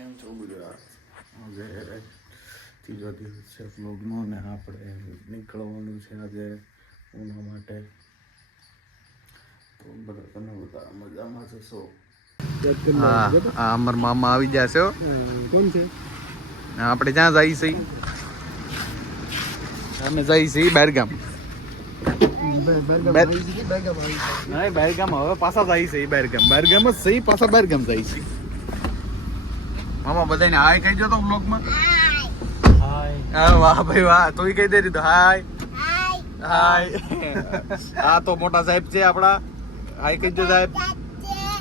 કેમ છો બધા? આજે ત્રીજો દિવસ છે બ્લોગનો ને આપણે નીકળવાનું છે આજે ઉના માટે. તો બધા તમે બધા મજામાં જશો? હા, અમર મામા આવી ગયા છે. કોણ છે? આપણે ક્યાં જઈએ છીએ? અમે જઈએ છીએ બહારગામ. બહારગામ હવે પાછા જઈએ છીએ બહારગામ. બહારગામ જ છીએ, પાછા બહારગામ જઈએ છીએ. મામા બધાને હાય કહી દો તો બ્લોગમાં. હાય. વાહ ભાઈ વાહ, તું કહી દે તો હાય. હાય. હા તો મોટા સાહેબ છે આપણા. હાય કહી દો સાહેબ.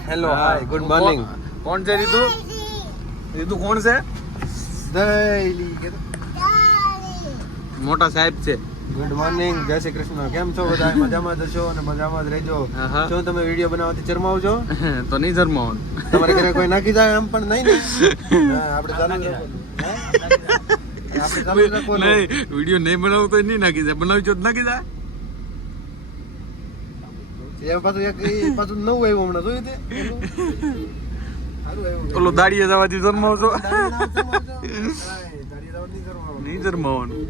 હેલો, હાય, ગુડ મોર્નિંગ. કોણ છે રીતુ? રીતુ કોણ છે? મોટા સાહેબ છે. ગુડ મોર્નિંગ, જય શ્રી કૃષ્ણ. કેમ છો બધા? મજામાં જશો અને મજામાં જ રહેજો. શું તમે વિડીયો બનાવવાથી શરમાવ છો? તો નહીં શરમાવાનું. તમારે ઘરે કોઈ નાખી જાય આમ પણ નહીં ને? આપણે ચાલુ રાખવાનું. નહીં, વિડીયો નહીં બનાવું તો નહીં નાખી જાય. બનાવી તો નાખી જાય. એ પાછું એક પાછું નવું આવ્યું હમણાં જોયું તે? ઓલો દાડીએ જવાથી શરમાવ છો? નહીં શરમાવાનું.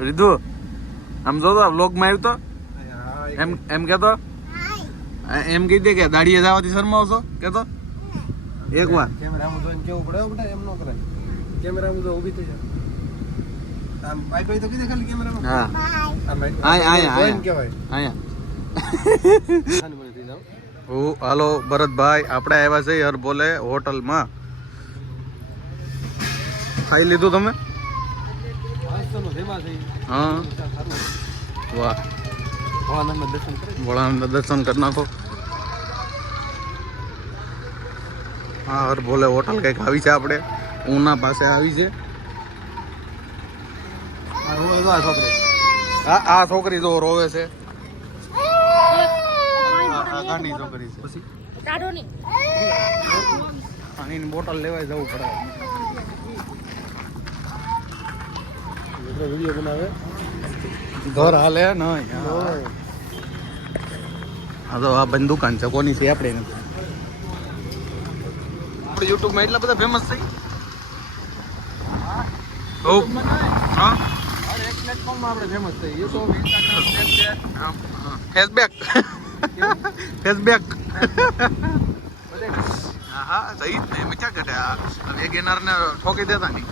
રીધુ આમ જો તો વ્લોગ માં આવ્યું તો એમ કેતો એમ કહી દે કે દાડીએ જવાથી શરમાવ છો કેતો એક વાર. કેમેરામાં જોઈને કેવું પડે બેટા, એમ ન કરાય. કેમેરામાં જો ઊભી થઈ જાય. આમ બાય બાય તો કીધે ખાલી કેમેરામાં. હા આયા કહેવાય. ઓ હાલો ભરતભાઈ, આપણે આવ્યા છે હર બોલે હોટલમાં. ખાઈ લીધું તમે? હા વાહ, ભોળાનાથના દર્શન કરી નાખો. હા હર બોલે હોટલ કંઈક આવી છે આપણે ઉના પાસે આવી છે. આ છોકરી જો રોવે છે. ગાંડી છોકરી છે. પછી પાણીની બોટલ લેવાય જવું પડે. વિડીયો બનાવે ઘર હાલે ને. હા તો આ બંધ દુકાન છે, કોની છે આપણે નથી. આપણે યુટ્યુબમાં એટલા બધા ફેમસ થઈ. હા એક પ્લેટફોર્મમાં આપણે ફેમસ થઈ. YouTube, Instagram, Snapchat, Facebook. Facebook. હા હા સહી જ ને. ક્યાં કરે આ વેગેનાર ને ઠોકી દેતા નહીં.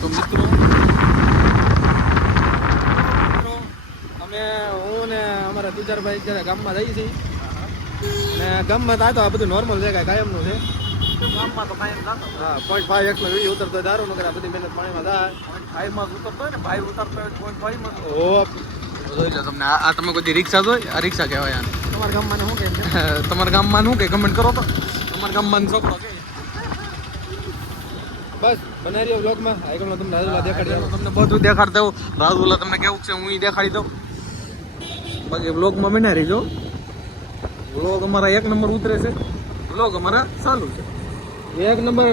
તો મિત્રો અમે હું ને અમારા તુજારભાઈ જ્યારે ગામમાં જઈએ છીએ ને ગામમાં તો આ તો આ બધું નોર્મલ છે, કાંઈ કાયમનું છે. ગામમાં તો કાંઈ નતો. હા 0.5 એકલો વિડીયો ઉતરતો હોય દારૂ ન કરે, આ બધી મહેનત પાણીમાં થાય. ભાઈમાં ઉતરતો હોય ને, ભાઈ ઉતરતો હોય ભાઈમાં ઓપ જોઈ લો તમને. આ તમે કોઈ રિક્ષા જોઈ? આ રિક્ષા કહેવાય આને. તમારા ગામમાં શું કેમ છે? તમારા ગામમાં શું કે કમેન્ટ કરો તો. તમારા ગામમાં છોકરો કે બસ બનાવી રહ્યો બ્લોગમાં. આગળનો તમને રાજુલા દેખાડી દઉં. તમને બધું દેખાડતા હું. રાજુલા તમને કેવું છે હું દેખાડી દઉં. બાકી બ્લોગમાં બના રહીજો. બ્લોગ અમારા 1 નંબર ઉતરે છે. બ્લોગ અમારા ચાલુ છે. 1 નંબર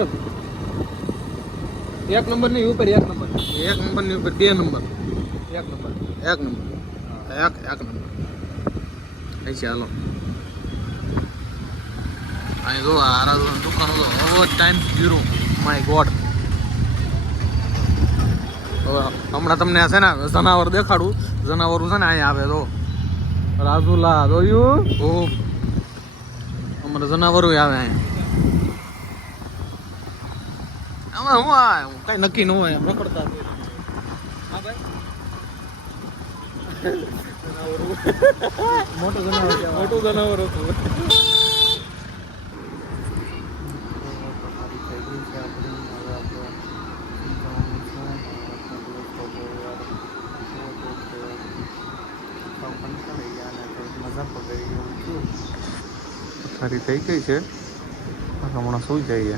ની ઉપર 1 નંબર 1 નંબરની ઉપર 2 નંબર 1 નંબર 1 નંબર 1 નંબર. કઈ છે હાલો. અહીં જો આ રાજુલાની દુકાન હતો. Time 0 my God. હમણાં તમને છે ને જનાવર દેખાડું. જનાવરું છે ને અહીંયા આવે તો રાજુલા જોયું. ખૂબ અમારે જનાવરો આવે અહીંયા. આમાં હું આ કઈ નક્કી ન હોય એમ રખડતા. હા ભાઈ મોટું જનાવર હતું. સારી થઈ ગઈ છે. હમણાં સુઈ જઈએ.